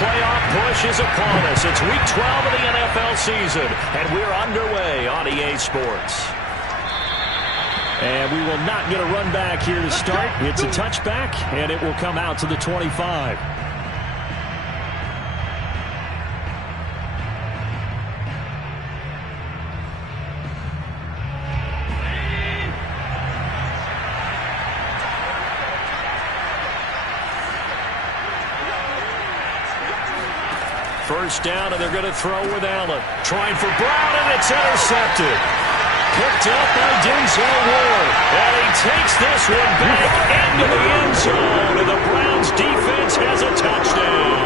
playoff push is upon us. It's Week 12 of the NFL season, and we're underway on EA Sports. And we will not get a run back here to start. It's a touchback, and it will come out to the 25. First down, and they're going to throw with Allen. Trying for Brown, and it's intercepted. Picked up by Denzel Ward. And he takes this one back into the end zone. And the Browns defense has a touchdown.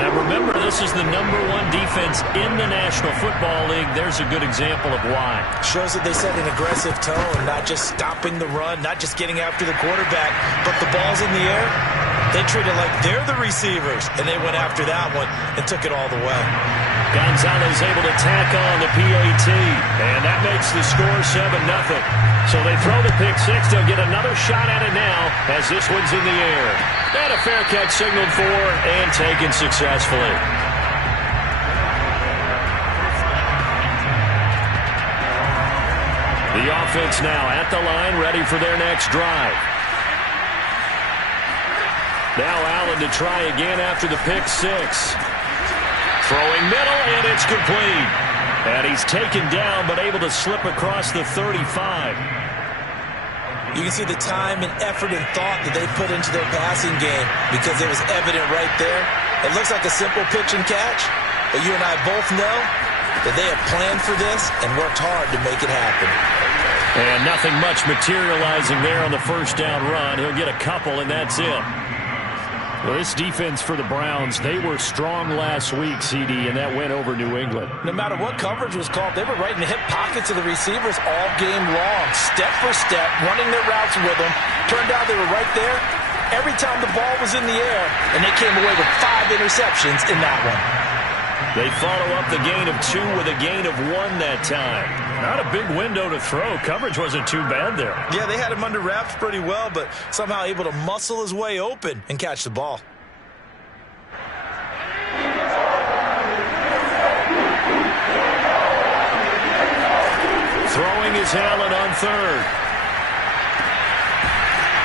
Now remember, this is the #1 defense in the National Football League. There's a good example of why. Shows that they set an aggressive tone, not just stopping the run, not just getting after the quarterback, but the ball's in the air. They treat it like they're the receivers, and they went after that one and took it all the way. Gonzalez able to tack on the PAT, and that makes the score 7-0. So they throw the pick six. They'll get another shot at it now as this one's in the air. And a fair catch signaled for and taken successfully. The offense now at the line, ready for their next drive. Now Allen to try again after the pick six. Throwing middle, and it's complete. And he's taken down, but able to slip across the 35. You can see the time and effort and thought that they put into their passing game because it was evident right there. It looks like a simple pitch and catch, but you and I both know that they have planned for this and worked hard to make it happen. And nothing much materializing there on the first down run. He'll get a couple, and that's it. Well, this defense for the Browns, they were strong last week, CD, and that went over New England. No matter what coverage was called, they were right in the hip pockets of the receivers all game long, step for step, running their routes with them. Turned out they were right there every time the ball was in the air, and they came away with 5 interceptions in that one. They follow up the gain of 2 with a gain of 1 that time. Not a big window to throw. Coverage wasn't too bad there. Yeah, they had him under wraps pretty well, but somehow able to muscle his way open and catch the ball. Throwing is Allen on third.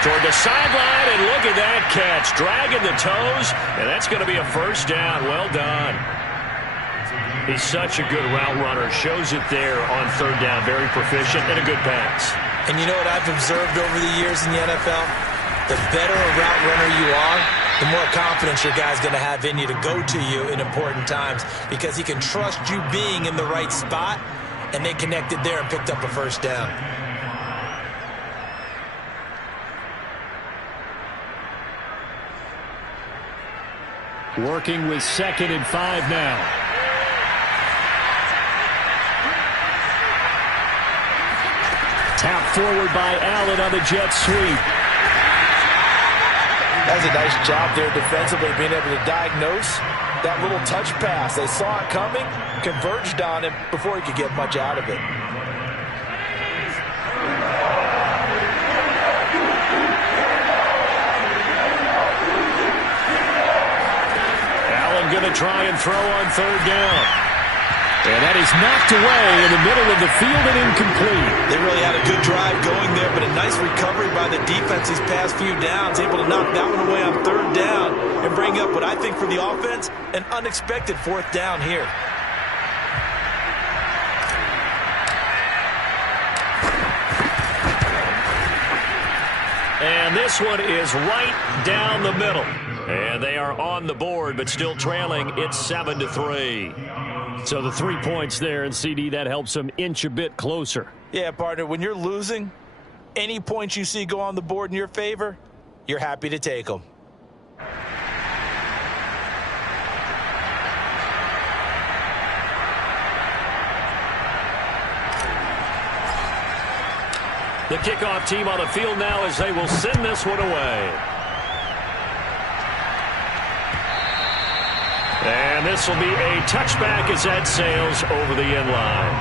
Toward the sideline, and look at that catch. Dragging the toes, and that's going to be a first down. Well done. He's such a good route runner. Shows it there on third down. Very proficient and a good pass. And you know what I've observed over the years in the NFL? The better a route runner you are, the more confidence your guy's going to have in you to go to you in important times because he can trust you being in the right spot, and they connected there and picked up a first down. Working with 2nd and 5 now. Tapped forward by Allen on the jet sweep. That's a nice job there defensively, being able to diagnose that little touch pass. They saw it coming, converged on him before he could get much out of it. Allen going to try and throw on third down. And that is knocked away in the middle of the field and incomplete. They really had a good drive going there, but a nice recovery by the defense these past few downs, able to knock that one away on third down and bring up what I think for the offense, an unexpected 4th down here. And this one is right down the middle. And they are on the board, but still trailing. It's 7-3. So the 3 points there, and CD, that helps them inch a bit closer. Yeah, partner, when you're losing, any points you see go on the board in your favor, you're happy to take them. The kickoff team on the field now as they will send this one away. And this will be a touchback as that sails over the end line.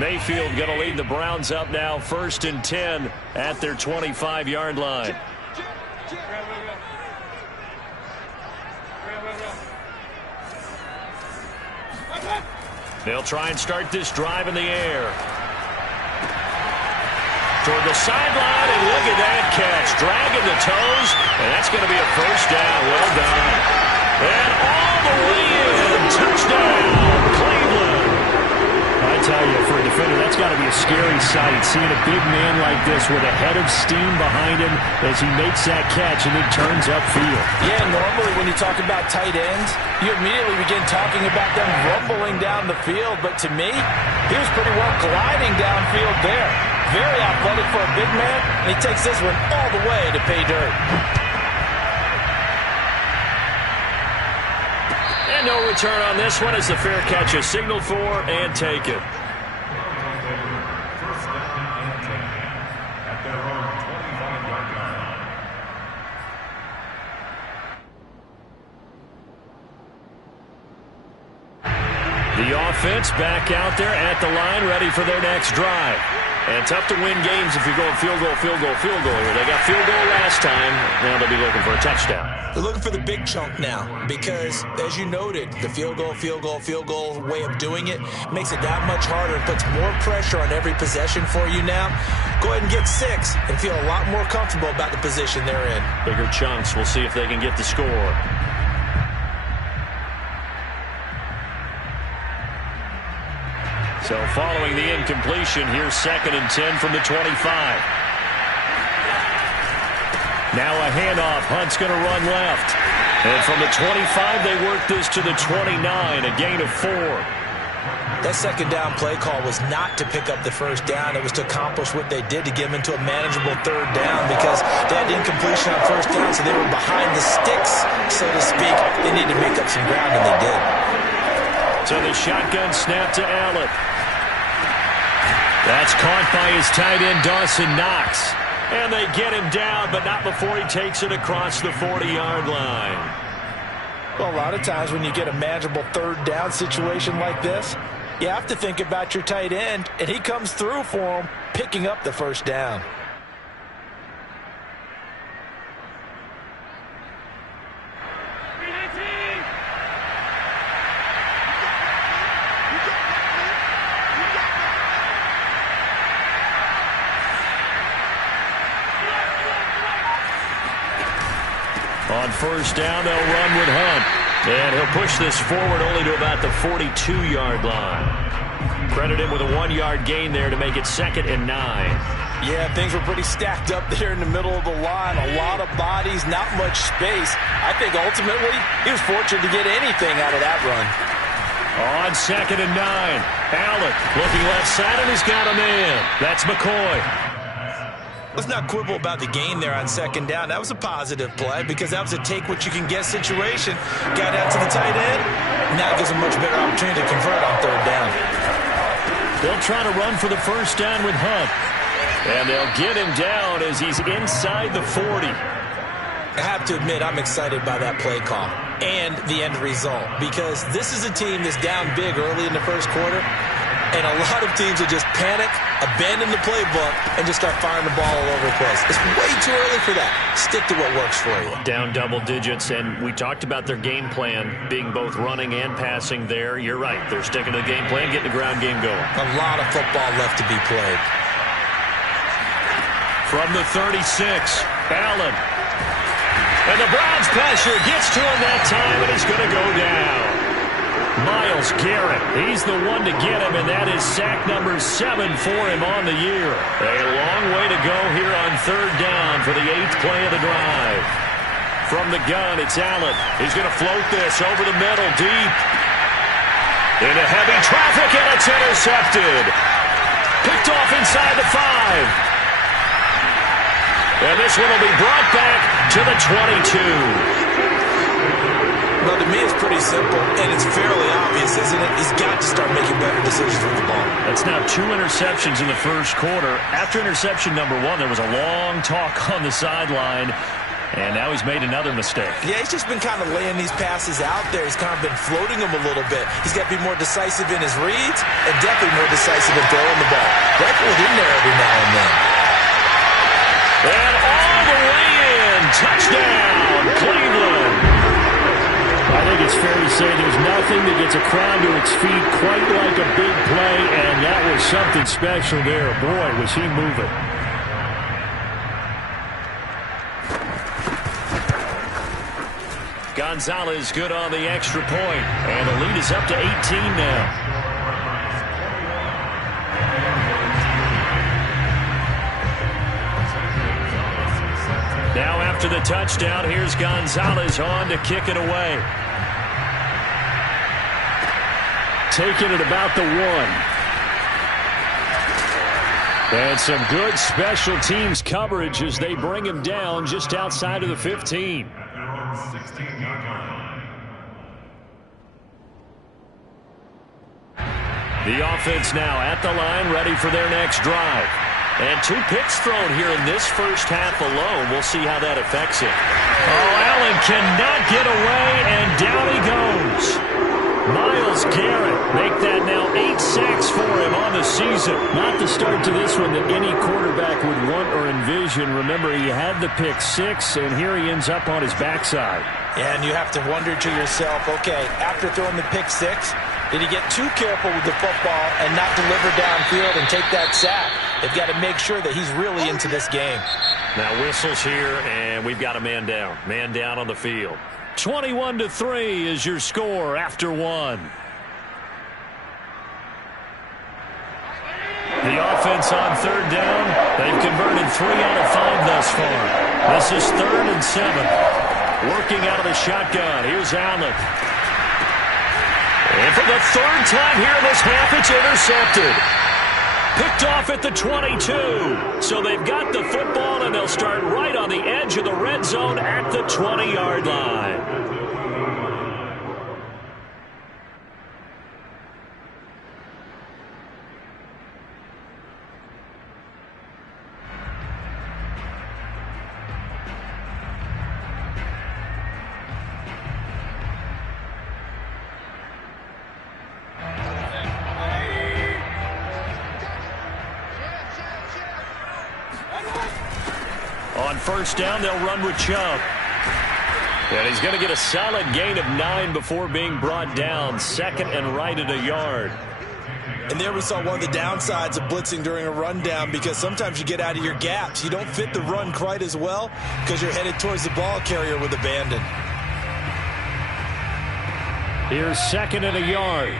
Mayfield going to lead the Browns up now, 1st and 10 at their 25-yard line. They'll try and start this drive in the air. Toward the sideline, and look at that catch. Dragging the toes, and that's going to be a 1st down. Well done. And all the way in. Touchdown, Cleveland. I tell you, for a defender, that's got to be a scary sight, seeing a big man like this with a head of steam behind him as he makes that catch and then turns upfield. Yeah, normally when you talk about tight ends, you immediately begin talking about them rumbling down the field. But to me, he was pretty well gliding downfield there. Very athletic for a big man, and he takes this one all the way to pay dirt. And no return on this one as the fair catch is signaled for and taken. The offense back out there at the line, ready for their next drive. And tough to win games if you're going field goal here. They got field goal last time. Now they'll be looking for a touchdown. They're looking for the big chunk now because, as you noted, the field goal way of doing it makes it that much harder and puts more pressure on every possession for you now. Go ahead and get 6 and feel a lot more comfortable about the position they're in. Bigger chunks. We'll see if they can get the score. So following the incompletion, here's 2nd and 10 from the 25. Now a handoff. Hunt's going to run left. And from the 25, they work this to the 29, a gain of 4. That 2nd down play call was not to pick up the 1st down. It was to accomplish what they did to get them into a manageable 3rd down because they had incompletion on 1st down, so they were behind the sticks, so to speak. They needed to make up some ground, and they did. So the shotgun snap to Allen. That's caught by his tight end, Dawson Knox. And they get him down, but not before he takes it across the 40-yard line. Well, a lot of times when you get a manageable 3rd down situation like this, you have to think about your tight end, and he comes through for him, picking up the 1st down. On 1st down, they'll run with Hunt. And he'll push this forward only to about the 42-yard line. Credit him with a 1-yard gain there to make it 2nd and 9. Yeah, things were pretty stacked up there in the middle of the line. A lot of bodies, not much space. I think ultimately he was fortunate to get anything out of that run. On 2nd and 9, Allen looking left side, and he's got a man. That's McCoy. Let's not quibble about the gain there on 2nd down. That was a positive play because that was a take-what-you-can-get situation. Got out to the tight end. Now gives him a much better opportunity to convert on 3rd down. They'll try to run for the 1st down with Hunt. And they'll get him down as he's inside the 40. I have to admit, I'm excited by that play call and the end result because this is a team that's down big early in the 1st quarter. And a lot of teams will just panic, abandon the playbook, and just start firing the ball all over the place. It's way too early for that. Stick to what works for you. Down double digits, and we talked about their game plan being both running and passing there. You're right. They're sticking to the game plan, getting the ground game going. A lot of football left to be played. From the 36, Allen. And the Browns pressure gets to him that time, and he's going to go down. Myles Garrett, he's the one to get him, and that is sack number 7 for him on the year. A long way to go here on 3rd down for the 8th play of the drive. From the gun, it's Allen. He's going to float this over the middle, deep. Into heavy traffic, and it's intercepted. Picked off inside the 5. And this one will be brought back to the 22. Well, to me, it's pretty simple, and it's fairly obvious, isn't it? He's got to start making better decisions with the ball. That's now 2 interceptions in the 1st quarter. After interception number 1, there was a long talk on the sideline. And now he's made another mistake. Yeah, he's just been kind of laying these passes out there. He's kind of been floating them a little bit. He's got to be more decisive in his reads and definitely more decisive in throwing the ball. Rifle it in there every now and then. And all the way in. Touchdown, Cleveland. I think it's fair to say there's nothing that gets a crowd to its feet quite like a big play, and that was something special there. Boy, was he moving. Gonzalez good on the extra point, and the lead is up to 18 now. Now after the touchdown, here's Gonzalez on to kick it away. Taking it about the 1. And some good special teams coverage as they bring him down just outside of the 15. The offense now at the line, ready for their next drive. And 2 picks thrown here in this first half alone. We'll see how that affects him. Oh, Allen cannot get away, and down he goes. Myles Garrett make that now 8 sacks for him on the season. Not the start to this one that any quarterback would want or envision. Remember, he had the pick 6, and here he ends up on his backside. And you have to wonder to yourself, okay, after throwing the pick 6, did he get too careful with the football and not deliver downfield and take that sack? They've got to make sure that he's really into this game. Now whistles here, and we've got a man down. Man down on the field. 21-3 is your score after 1. The offense on 3rd down. They've converted 3 out of 5 thus far. This is 3rd and 7. Working out of the shotgun. Here's Allen. And for the 3rd time here in this half, it's intercepted. Picked off at the 22. So they've got the football, and they'll start right on the edge of the red zone at the 20-yard line. On 1st down, they'll run with Chubb. And he's going to get a solid gain of 9 before being brought down. 2nd and right at a yard. And there we saw one of the downsides of blitzing during a rundown, because sometimes you get out of your gaps. You don't fit the run quite as well because you're headed towards the ball carrier with abandon. Here's 2nd and a yard.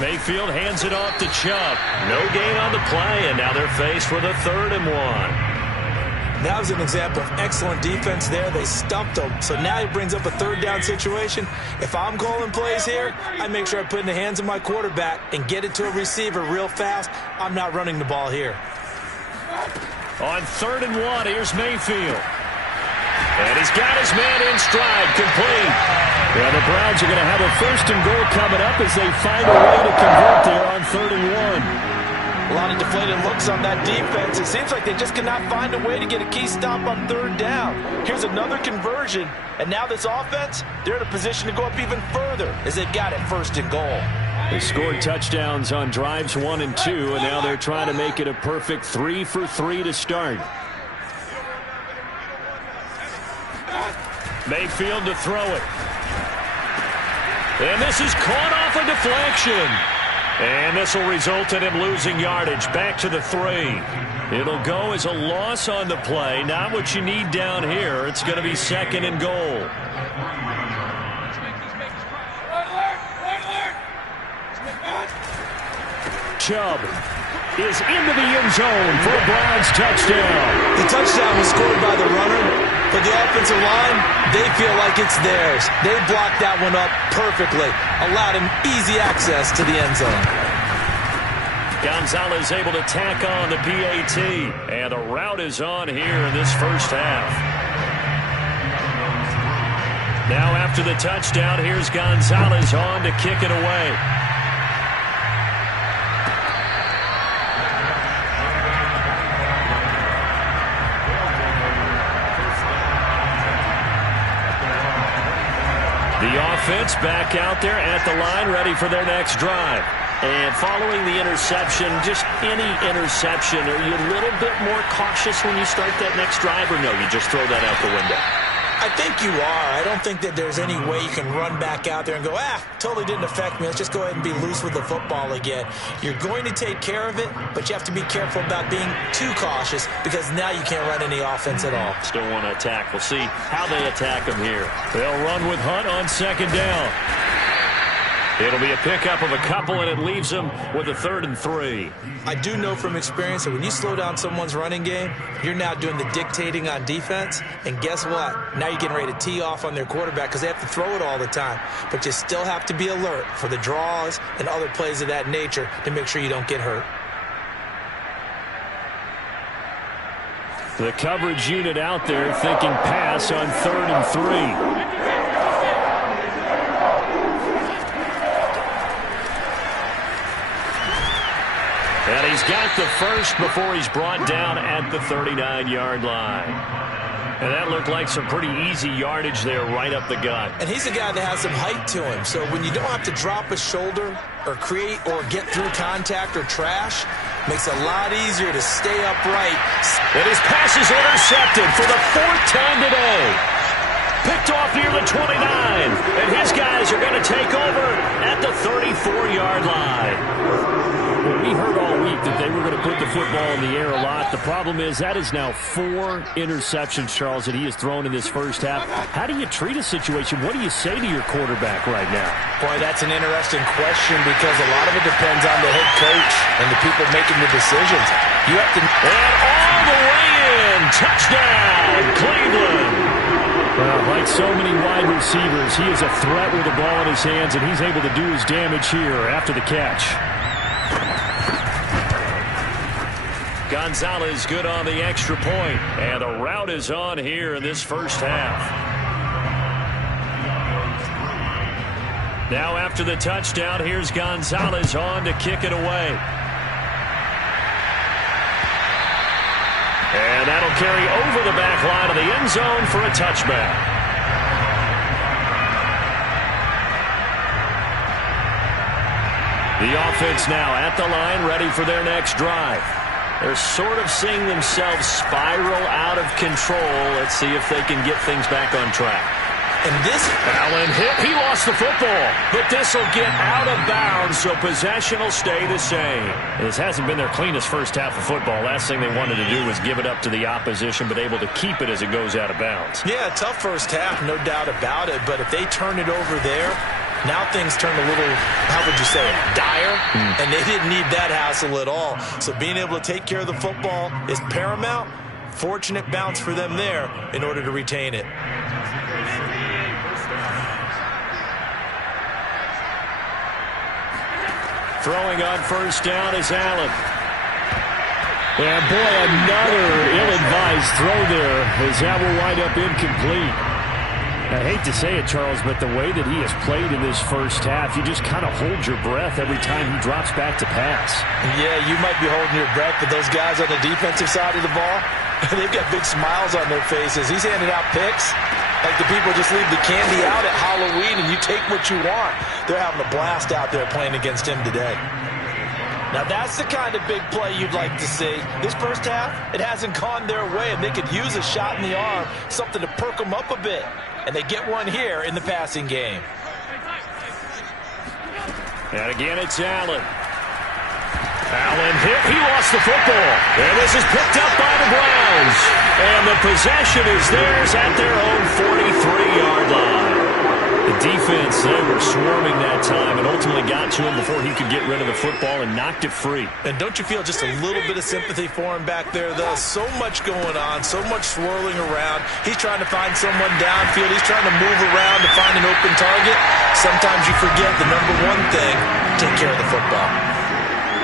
Mayfield hands it off to Chubb. No gain on the play, and now they're faced with a 3rd and 1. That was an example of excellent defense there. They stumped him. So now he brings up a 3rd down situation. If I'm calling plays here, I make sure I put it in the hands of my quarterback and get it to a receiver real fast. I'm not running the ball here. On 3rd and 1, here's Mayfield. And he's got his man in stride, complete. Yeah, the Browns are going to have a 1st and goal coming up as they find a way to convert there on 3rd and 1. A lot of deflated looks on that defense. It seems like they just cannot find a way to get a key stop on 3rd down. Here's another conversion, and now this offense, they're in a position to go up even further as they've got it 1st and goal. They scored touchdowns on drives 1 and 2, and now they're trying to make it a perfect 3 for 3 to start. Mayfield to throw it. And this is caught off a deflection. And this will result in him losing yardage back to the 3. It'll go as a loss on the play. Not what you need down here. It's going to be 2nd and goal. Chubb is into the end zone for a Browns touchdown. The touchdown was scored by the runner, but the offensive line, they feel like it's theirs. They blocked that one up perfectly, allowed him easy access to the end zone. Gonzalez able to tack on the PAT, and the route is on here in this first half. Now after the touchdown, here's Gonzalez on to kick it away. The offense back out there at the line, ready for their next drive. And following the interception, just any interception, are you a little bit more cautious when you start that next drive, or no, you just throw that out the window? I think you are. I don't think that there's any way you can run back out there and go, totally didn't affect me. Let's just go ahead and be loose with the football again. You're going to take care of it, but you have to be careful about being too cautious because now you can't run any offense at all. Still want to attack. We'll see how they attack them here. They'll run with Hunt on second down. It'll be a pickup of a couple, and it leaves them with a 3rd and 3. I do know from experience that when you slow down someone's running game, you're now doing the dictating on defense. And guess what? Now you're getting ready to tee off on their quarterback because they have to throw it all the time. But you still have to be alert for the draws and other plays of that nature to make sure you don't get hurt. The coverage unit out there thinking pass on 3rd and 3. And he's got the first before he's brought down at the 39-yard line. And that looked like some pretty easy yardage there right up the gut. And he's a guy that has some height to him. So when you don't have to drop a shoulder or create or get through contact or trash, makes it a lot easier to stay upright. And his pass is intercepted for the 4th time today. Picked off near the 29. And his guys are going to take over at the 34-yard line. Well, we heard all week that they were going to put the football in the air a lot. The problem is that is now 4 interceptions, Charles, that he has thrown in this first half. How do you treat a situation? What do you say to your quarterback right now? Boy, that's an interesting question because a lot of it depends on the head coach and the people making the decisions. You have to... And all the way in. Touchdown, Cleveland. Well, like so many wide receivers, he is a threat with the ball in his hands, and he's able to do his damage here after the catch. Gonzalez good on the extra point, and a rout is on here in this first half. Now after the touchdown, here's Gonzalez on to kick it away. And that'll carry over the back line of the end zone for a touchback. The offense now at the line, ready for their next drive. They're sort of seeing themselves spiral out of control. Let's see if they can get things back on track. And this... Allen hit. He lost the football. But this will get out of bounds, so possession will stay the same. This hasn't been their cleanest first half of football. Last thing they wanted to do was give it up to the opposition, but able to keep it as it goes out of bounds. Yeah, tough first half, no doubt about it. But if they turn it over there... Now things turn a little, how would you say it, dire, and they didn't need that hassle at all. So being able to take care of the football is paramount. Fortunate bounce for them there in order to retain it. Throwing on first down is Allen. And boy, another ill-advised throw there as that will wind up incomplete. I hate to say it, Charles, but the way that he has played in this first half, you just kind of hold your breath every time he drops back to pass. Yeah, you might be holding your breath, but those guys on the defensive side of the ball, they've got big smiles on their faces. He's handing out picks like the people just leave the candy out at Halloween and you take what you want. They're having a blast out there playing against him today. Now, that's the kind of big play you'd like to see. This first half, it hasn't gone their way, and they could use a shot in the arm, something to perk them up a bit. And they get one here in the passing game. And again, it's Allen. Allen hit. He lost the football. And this is picked up by the Browns. And the possession is theirs at their own 43-yard line. The defense, they were swarming that time and ultimately got to him before he could get rid of the football and knocked it free. And don't you feel just a little bit of sympathy for him back there, though? So much going on, so much swirling around. He's trying to find someone downfield. He's trying to move around to find an open target. Sometimes you forget the number one thing, take care of the football.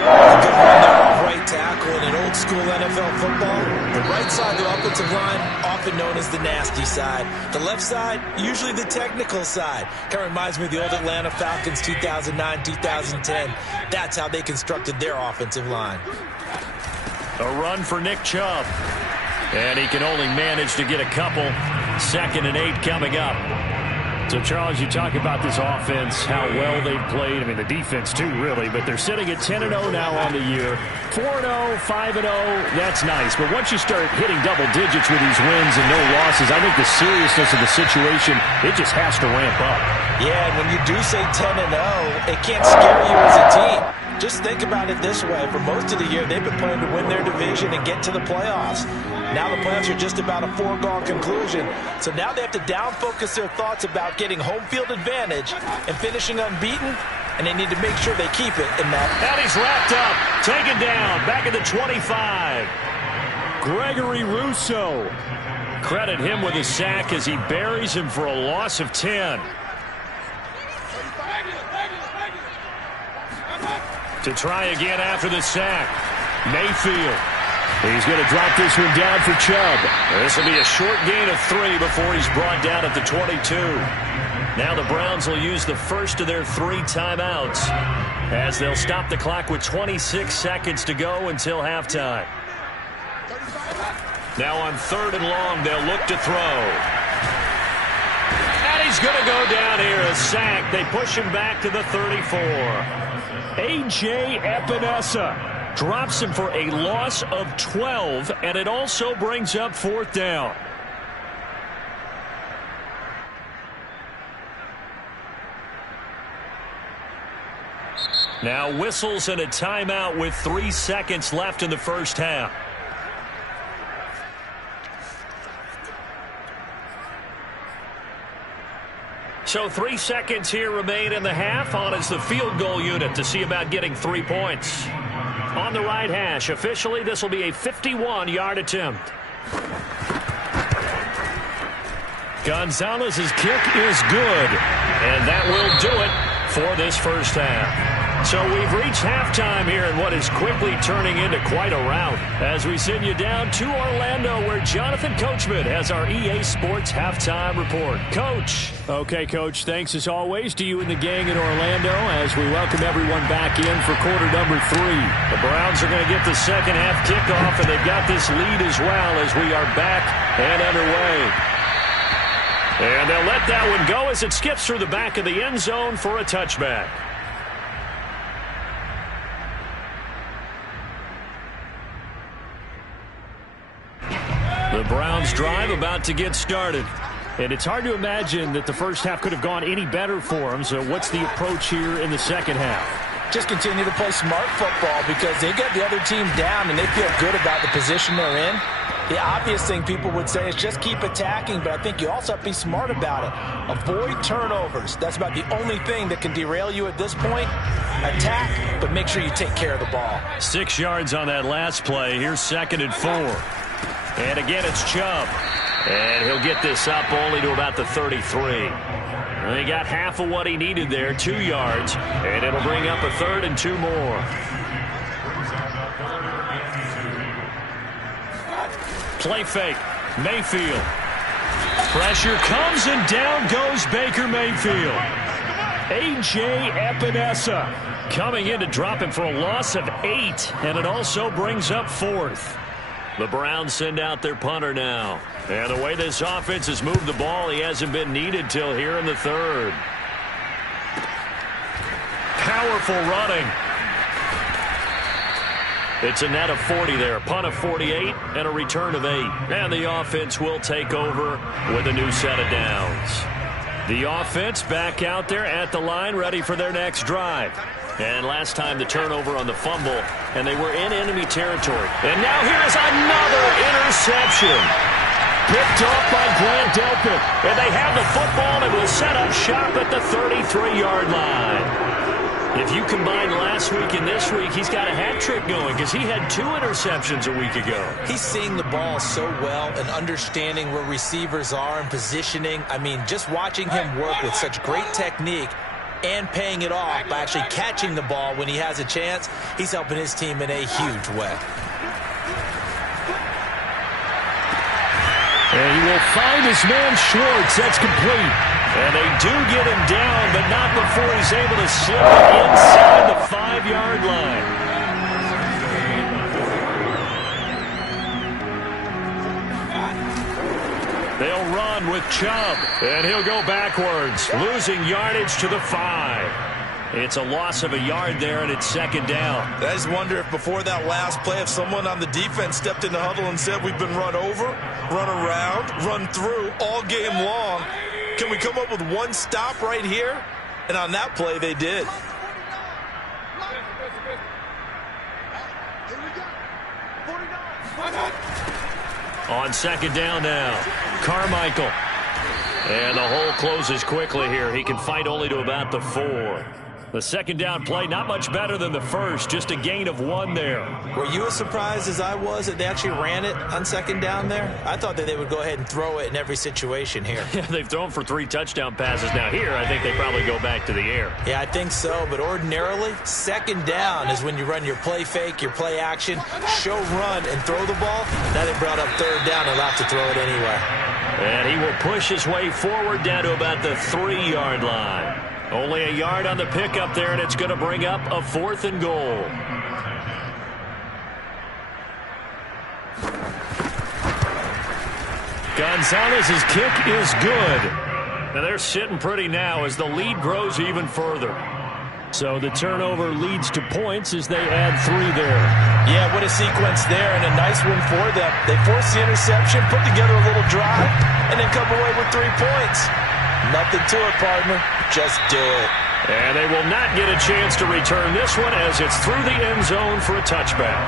A good run there, right tackle. So in an old-school NFL football, the right side of the offensive line, often known as the nasty side. The left side, usually the technical side. Kind of reminds me of the old Atlanta Falcons 2009, 2010. That's how they constructed their offensive line. A run for Nick Chubb. And he can only manage to get a couple. 2nd and 8 coming up. So, Charles, you talk about this offense, how well they've played. I mean, the defense, too, really. But they're sitting at 10-0 now on the year. 4-0, 5-0, that's nice. But once you start hitting double digits with these wins and no losses, I think the seriousness of the situation, it just has to ramp up. Yeah, and when you do say 10-0, it can't scare you as a team. Just think about it this way. For most of the year, they've been playing to win their division and get to the playoffs. Now the playoffs are just about a foregone conclusion. So now they have to down-focus their thoughts about getting home field advantage and finishing unbeaten, and they need to make sure they keep it in that. And he's wrapped up, taken down, back at the 25. Gregory Rousseau. Credit him with a sack as he buries him for a loss of 10. To try again after the sack. Mayfield. He's going to drop this one down for Chubb. This will be a short gain of 3 before he's brought down at the 22. Now the Browns will use the first of their 3 timeouts as they'll stop the clock with 26 seconds to go until halftime. Now on 3rd and long, they'll look to throw. And he's going to go down here, a sack. They push him back to the 34. A.J. Epinesa drops him for a loss of 12, and it also brings up 4th down. Now whistles and a timeout with 3 seconds left in the first half. So 3 seconds here remain in the half. On is the field goal unit to see about getting 3 points. On the right hash, officially this will be a 51-yard attempt. Gonzalez's kick is good, and that will do it for this first half. So we've reached halftime here in what is quickly turning into quite a rout as we send you down to Orlando where Jonathan Coachman has our EA Sports halftime report. Coach. Okay, Coach, thanks as always to you and the gang in Orlando as we welcome everyone back in for quarter number 3. The Browns are going to get the second half kickoff, and they've got this lead as well as we are back and underway. And they'll let that one go as it skips through the back of the end zone for a touchback. The Browns drive about to get started. And it's hard to imagine that the first half could have gone any better for them. So what's the approach here in the second half? Just continue to play smart football because they got the other team down and they feel good about the position they're in. The obvious thing people would say is just keep attacking, but I think you also have to be smart about it. Avoid turnovers. That's about the only thing that can derail you at this point. Attack, but make sure you take care of the ball. 6 yards on that last play. Here's 2nd and 4. And again, it's Chubb. And he'll get this up only to about the 33. And he got half of what he needed there, 2 yards. And it'll bring up a 3rd and 2 more. Play fake. Mayfield. Pressure comes and down goes Baker Mayfield. A.J. Epinesa coming in to drop him for a loss of 8. And it also brings up 4th. The Browns send out their punter now. And the way this offense has moved the ball, he hasn't been needed till here in the 3rd. Powerful running. It's a net of 40 there. Punt of 48 and a return of 8. And the offense will take over with a new set of downs. The offense back out there at the line, ready for their next drive. And last time the turnover on the fumble, and they were in enemy territory. And now here's another interception. Picked off by Grant Delpit. And they have the football and will set up shop at the 33-yard line. If you combine last week and this week, he's got a hat trick going because he had 2 interceptions a week ago. He's seeing the ball so well and understanding where receivers are and positioning. I mean, just watching him work with such great technique and paying it off by actually catching the ball when he has a chance, he's helping his team in a huge way. And he will find his man Schwartz. That's complete. And they do get him down, but not before he's able to slip it inside the 5-yard line. They'll run with Chubb, and he'll go backwards, losing yardage to the 5. It's a loss of a yard there, and it's second down. I just wonder if before that last play, if someone on the defense stepped in the huddle and said, we've been run over, run around, run through all game long. Can we come up with one stop right here? And on that play, they did. On second down now, Carmichael. And the hole closes quickly here. He can fight only to about the 4. The second down play, not much better than the first, just a gain of 1 there. Were you as surprised as I was that they actually ran it on second down there? I thought that they would go ahead and throw it in every situation here. Yeah, they've thrown for 3 touchdown passes. Now here, I think they probably go back to the air. Yeah, I think so, but ordinarily, second down is when you run your play fake, your play action, show run, and throw the ball. Now they brought up third down, they'll have to throw it anyway. And he will push his way forward down to about the 3-yard line. Only a yard on the pickup there, and it's going to bring up a 4th and goal. Gonzalez's kick is good. And they're sitting pretty now as the lead grows even further. So the turnover leads to points as they add 3 there. Yeah, what a sequence there, and a nice one for them. They force the interception, put together a little drive, and then come away with 3 points. Nothing to it, partner. Just do it. And they will not get a chance to return this one as it's through the end zone for a touchback.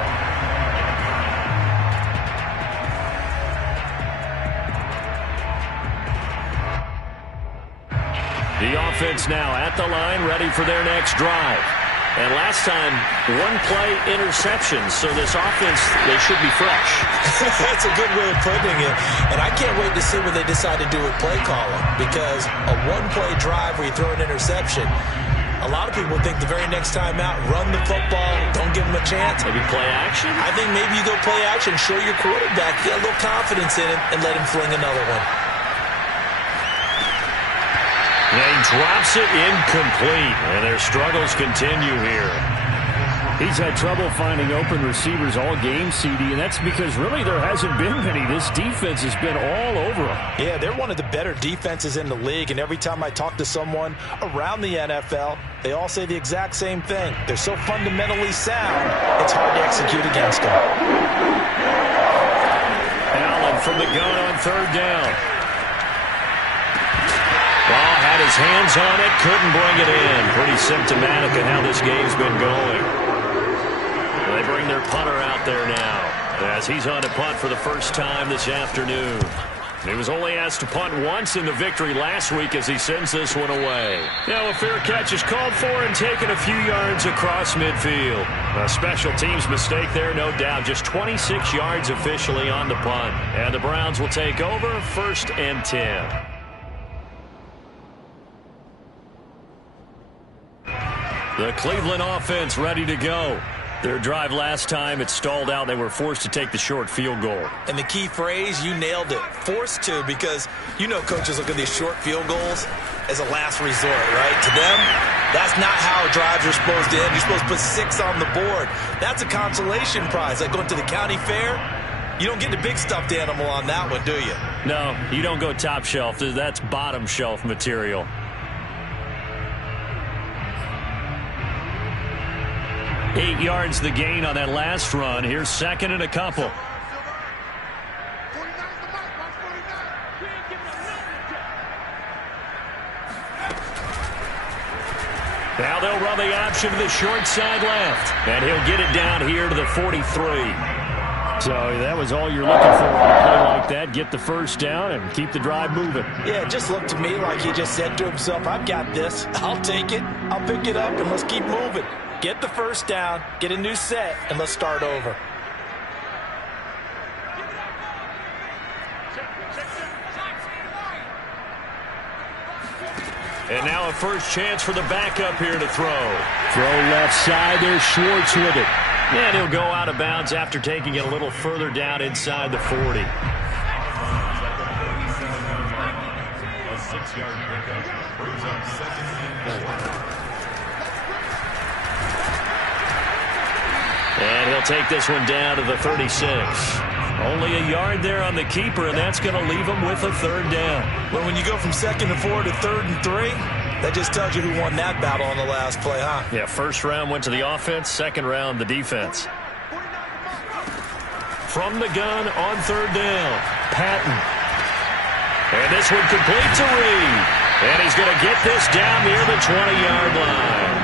The offense now at the line, ready for their next drive. And last time, 1-play interceptions, so this offense, they should be fresh. That's a good way of putting it. And I can't wait to see what they decide to do with play calling, because a 1-play drive where you throw an interception, a lot of people think the very next time out, run the football, don't give them a chance. Maybe play action? I think maybe you go play action, show your quarterback, get a little confidence in him, and let him fling another one. And he drops it incomplete, and their struggles continue here. He's had trouble finding open receivers all game, CD, and that's because really there hasn't been many. This defense has been all over them. Yeah, they're one of the better defenses in the league, and every time I talk to someone around the NFL, they all say the exact same thing. They're so fundamentally sound, it's hard to execute against them. Allen from the gun on third down. Ball had his hands on it, couldn't bring it in. Pretty symptomatic of how this game's been going. They bring their punter out there now as he's on to punt for the first time this afternoon. He was only asked to punt once in the victory last week as he sends this one away. Now a fair catch is called for and taken a few yards across midfield. A special teams mistake there, no doubt. Just 26 yards officially on the punt. And the Browns will take over 1st and 10. The Cleveland offense ready to go. Their drive last time, it stalled out. They were forced to take the short field goal. And the key phrase, you nailed it, forced to, because you know coaches look at these short field goals as a last resort, right? To them, that's not how drives are supposed to end. You're supposed to put 6 on the board. That's a consolation prize, like going to the county fair. You don't get the big stuffed animal on that one, do you? No, you don't go top shelf. That's bottom shelf material. Eight yards the gain on that last run. Here's second and a couple. Now they'll run the option to the short side left. And he'll get it down here to the 43. So that was all you're looking for on a play like that. Get the first down and keep the drive moving. Yeah, it just looked to me like he just said to himself, I've got this. I'll take it. I'll pick it up, and let's keep moving. Get the first down, get a new set, and let's start over. And now a first chance for the backup here to throw. Throw left side. There's Schwartz with it. And he'll go out of bounds after taking it a little further down inside the 40. 6-yard pickup brings up 2nd and 4. And he'll take this one down to the 36. Only a yard there on the keeper, and that's going to leave him with a 3rd down. Well, when you go from 2nd and 4 to 3rd and 3, that just tells you who won that battle on the last play, huh? Yeah, first round went to the offense, second round the defense. From the gun on 3rd down, Patton. And this one complete to Reed. And he's going to get this down near the 20-yard line.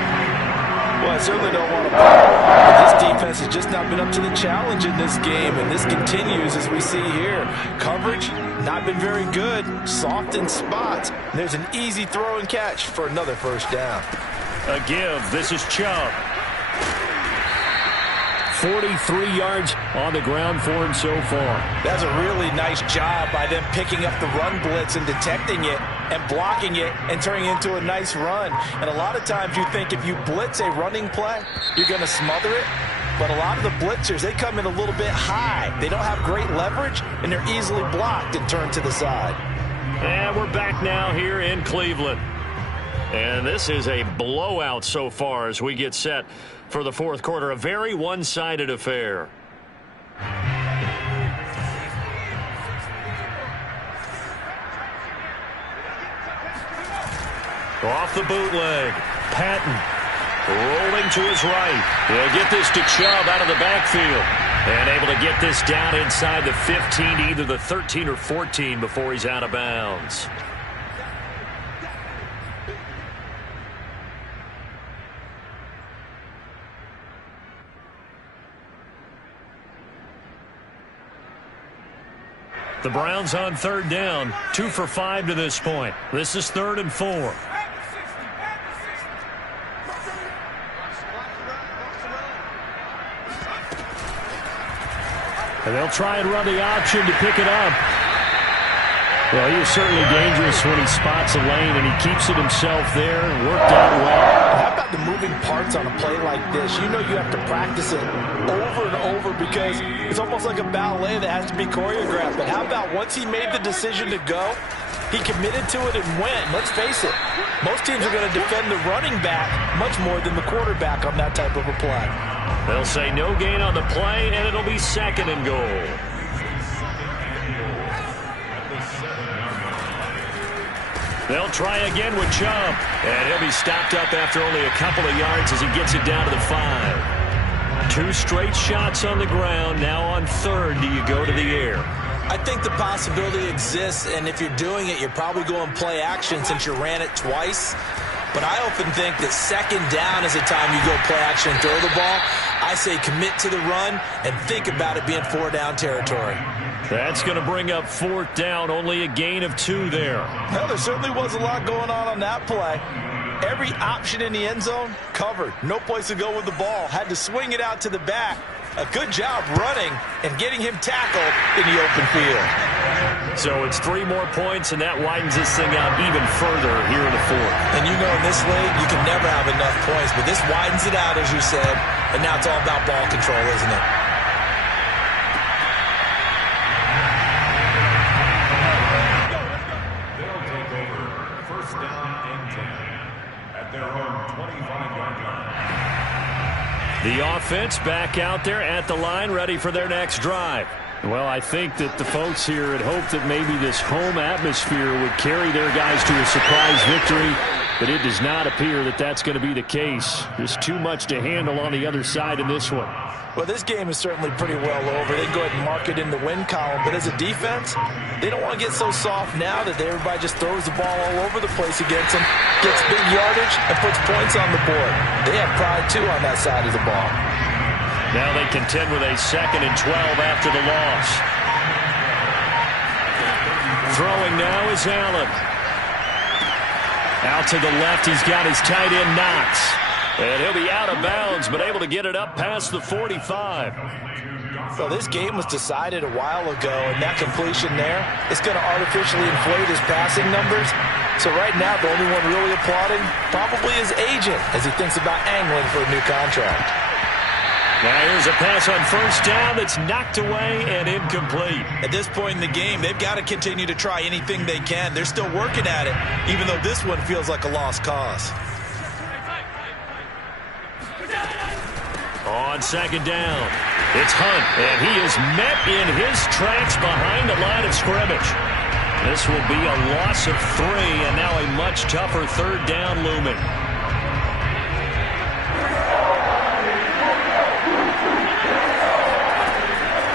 Well, I certainly don't want to but this defense has just not been up to the challenge in this game, and this continues as we see here. Coverage, not been very good, soft in spots. And there's an easy throw and catch for another 1st down. A give. This is Chubb. 43 yards on the ground for him so far. That's a really nice job by them picking up the run blitz and detecting it and blocking it and turning it into a nice run. And a lot of times you think if you blitz a running play, you're going to smother it. But a lot of the blitzers, they come in a little bit high. They don't have great leverage, and they're easily blocked and turned to the side. And we're back now here in Cleveland. And this is a blowout so far as we get set for the 4th quarter. A very one-sided affair. Off the bootleg. Patton rolling to his right. He'll get this to Chubb out of the backfield. And able to get this down inside the 15, either the 13 or 14 before he's out of bounds. The Browns on 3rd down, 2 for 5 to this point. This is 3rd and 4. And they'll try and run the option to pick it up. Well, he is certainly dangerous when he spots a lane, and he keeps it himself there. Worked out well. How about the moving parts on a play like this? You know you have to practice it over and over because it's almost like a ballet that has to be choreographed. But how about once he made the decision to go, he committed to it and went. Let's face it, most teams are going to defend the running back much more than the quarterback on that type of a play. They'll say no gain on the play, and it'll be 2nd and goal. They'll try again with Chubb, and he'll be stopped up after only a couple of yards as he gets it down to the 5. 2 straight shots on the ground. Now on 3rd, do you go to the air? I think the possibility exists, and if you're doing it, you're probably going play action since you ran it twice. But I often think that 2nd down is the time you go play action and throw the ball. I say commit to the run and think about it being 4-down territory. That's going to bring up 4th down, only a gain of 2 there. Well, there certainly was a lot going on that play. Every option in the end zone covered. No place to go with the ball. Had to swing it out to the back. A good job running and getting him tackled in the open field. So it's 3 more points, and that widens this thing out even further here in the 4th. And you know in this league, you can never have enough points, but this widens it out, as you said, and now it's all about ball control, isn't it? They'll take over 1st down and 10 at their own 25-yard line. The offense back out there at the line, ready for their next drive. Well, I think that the folks here had hoped that maybe this home atmosphere would carry their guys to a surprise victory, but it does not appear that that's going to be the case. There's too much to handle on the other side in this one. Well, this game is certainly pretty well over. They go ahead and mark it in the win column, but as a defense, they don't want to get so soft now that everybody just throws the ball all over the place against them, gets big yardage, and puts points on the board. They have pride, too, on that side of the ball. Now they contend with a 2nd and 12 after the loss. Throwing now is Allen. Out to the left, he's got his tight end Knox. And he'll be out of bounds, but able to get it up past the 45. So this game was decided a while ago, and that completion there is going to artificially inflate his passing numbers. So right now, the only one really applauding probably his agent as he thinks about angling for a new contract. Now here's a pass on first down that's knocked away and incomplete. At this point in the game, they've got to continue to try anything they can. They're still working at it, even though this one feels like a lost cause. On second down, it's Hunt, and he is met in his tracks behind the line of scrimmage. This will be a loss of 3, and now a much tougher third down looming.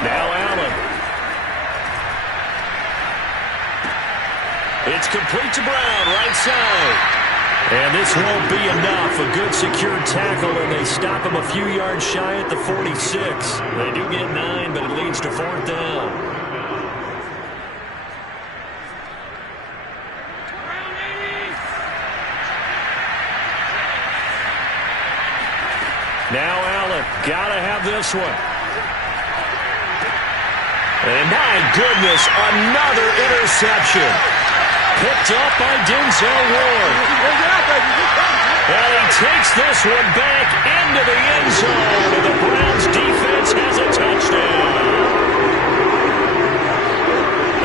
Now Allen. It's complete to Brown, right side. And this won't be enough. A good secure tackle, and they stop him a few yards shy at the 46. They do get 9, but it leads to 4th down. Now Allen, gotta have this one. And my goodness, another interception. Picked up by Denzel Ward. And he takes this one back into the end zone, and the Browns defense has a touchdown.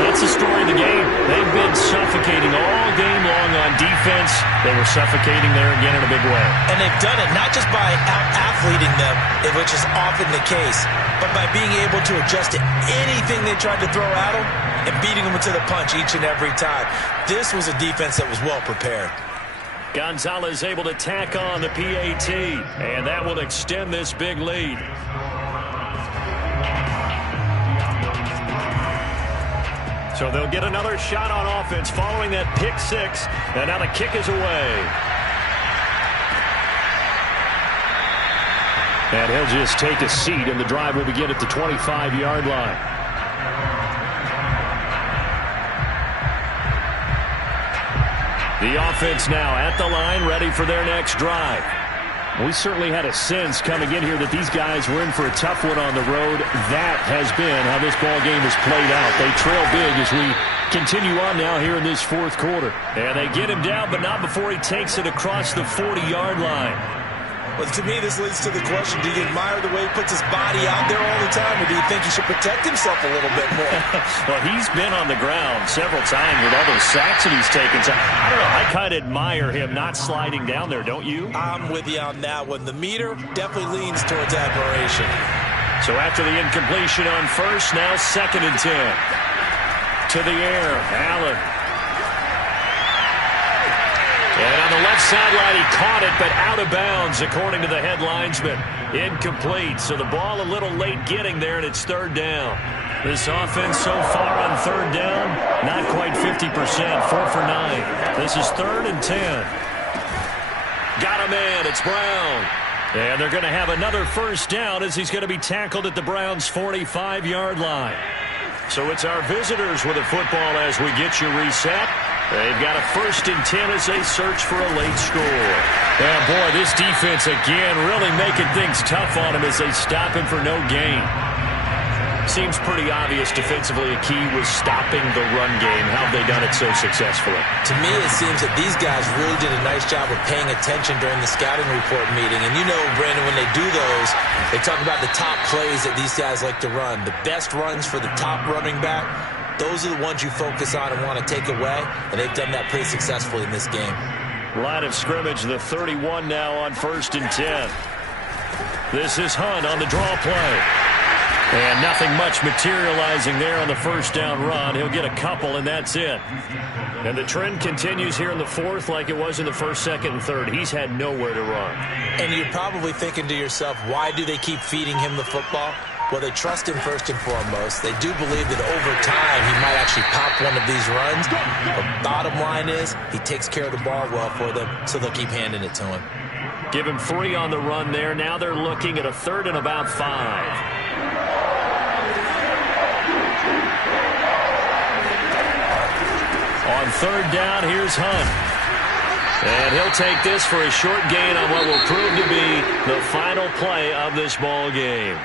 That's the story of the game. They've been suffocating all game long on defense. They were suffocating there again in a big way. And they've done it not just by out-athleting them, which is often the case, but by being able to adjust to anything they tried to throw at them and beating them to the punch each and every time. This was a defense that was well prepared. Gonzalez able to tack on the PAT, and that will extend this big lead. So they'll get another shot on offense following that pick 6, and now the kick is away. And he'll just take a seat, and the drive will begin at the 25-yard line. The offense now at the line, ready for their next drive. We certainly had a sense coming in here that these guys were in for a tough one on the road. That has been how this ball game has played out. They trail big as we continue on now here in this 4th quarter. And they get him down, but not before he takes it across the 40-yard line. Well, to me, this leads to the question, do you admire the way he puts his body out there all the time, or do you think he should protect himself a little bit more? Well, he's been on the ground several times with all those sacks that he's taken. So, I don't know, I kind of admire him not sliding down there, don't you? I'm with you on that one. The meter definitely leans towards admiration. So after the incompletion on first, now 2nd and 10. To the air, Allen. And on the left sideline, he caught it, but out of bounds, according to the head linesman. Incomplete, so the ball a little late getting there, and it's 3rd down. This offense so far on 3rd down, not quite 50%, 4 for 9. This is 3rd and 10. Got a man, it's Brown. And they're going to have another first down as he's going to be tackled at the Browns' 45-yard line. So it's our visitors with a football as we get you reset. They've got a 1st and 10 as they search for a late score. And boy, this defense again really making things tough on him as they stop him for no gain. Seems pretty obvious defensively a key was stopping the run game. How have they done it so successfully? To me, it seems that these guys really did a nice job of paying attention during the scouting report meeting. And you know, Brandon, when they do those, they talk about the top plays that these guys like to run. The best runs for the top running back, those are the ones you focus on and want to take away. And they've done that pretty successfully in this game. Line of scrimmage, the 31 now on 1st and 10. This is Hunt on the draw play. And nothing much materializing there on the first down run. He'll get a couple, and that's it. And the trend continues here in the 4th like it was in the 1st, 2nd, and 3rd. He's had nowhere to run. And you're probably thinking to yourself, why do they keep feeding him the football? Well, they trust him first and foremost. They do believe that over time he might actually pop one of these runs. But bottom line is he takes care of the ball well for them, so they'll keep handing it to him. Give him 3 on the run there. Now they're looking at a 3rd and about 5. On 3rd down, here's Hunt. And he'll take this for a short gain on what will prove to be the final play of this ball game.